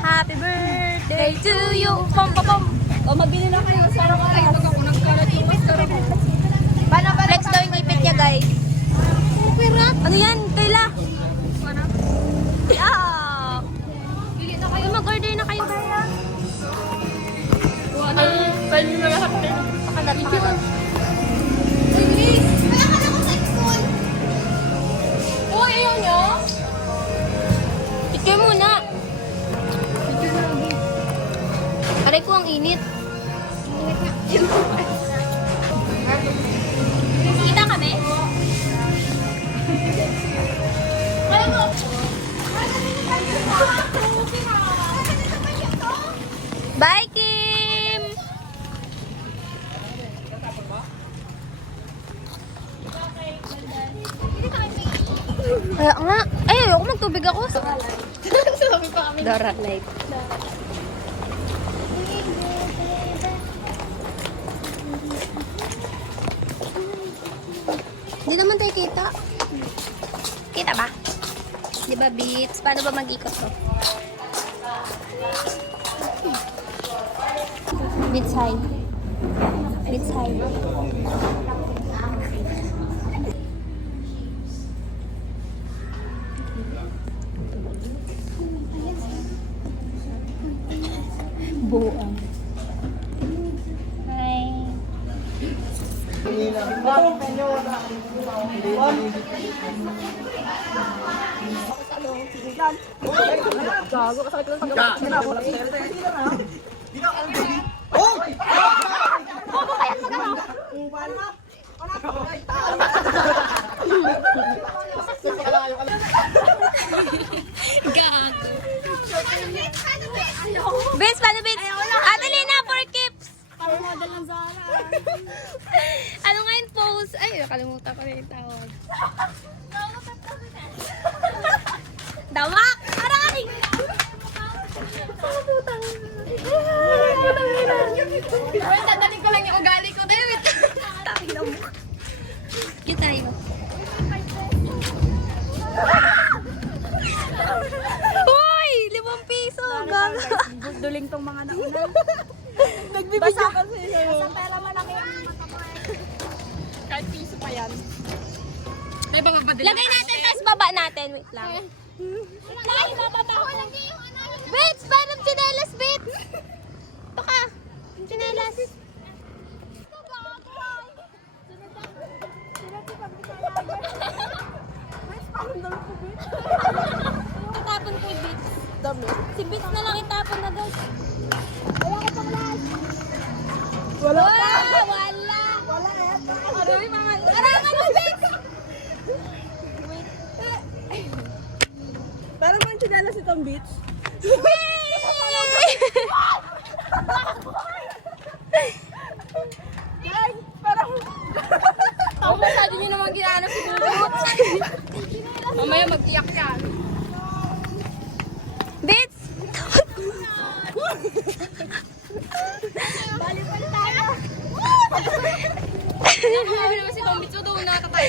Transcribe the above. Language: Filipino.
Happy birthday to you! Pom pom pom! O, magbili na kayo. Sana makalimutan ako. Nagkalat yung mascara ko. Flex daw yung ipit niya, guys. Ano yan? Kayla? Yeah! Bili na kayo. Mag-order na kayo. Pwede nyo na lahat. Pakalat, pakalat. Uy, ayaw nyo? Picture muna. Aray ko ang init. Kita kami? Bye, Kim! Kaya nga. Ay, ayoko magtubig ako. Dora light. Hindi naman tayo kita. Kita ba? Di ba, Beats? Paano ba mag-ikot to? Beats high. Beats high. Buang. Hi. Gago ka sa akin ng Bits, paano Bits? Adali na, for keeps! Model ng Zara. Ano nga yung pose? Ay, nakalimutan ko na yung tawag. Damak! Aray! Putang. Ay, tatanin ko lang yung ugali ko. David! Takin na mo. Cute tayo. Hoy! 5 piso! Gaga! Duling tong mga nauna. Nagbibigay kasi. Basta pera malaki yung kahit piso pa yan. May bababadila. Lagay natin, tapos baba natin. Wait lang. Ay, bababa ko. Wait, paano chinelas, Bit? Ito ka. Chinelas. Itapon ko yung Bits. Si Bits na lang itapon na guys. Wala ka pang lahat. Wala. Wala. Wala eto. Aray, mga... Arangan mo, Bits! Wait. Parang mang chinelas itong Bits. Ay, parang... Ako masyado nyo naman ginano si Bits. Mamaya mag-iyak yan. Bits! Balik-balik tayo! Nakakami naman si Tom Bits. Doon nakatay.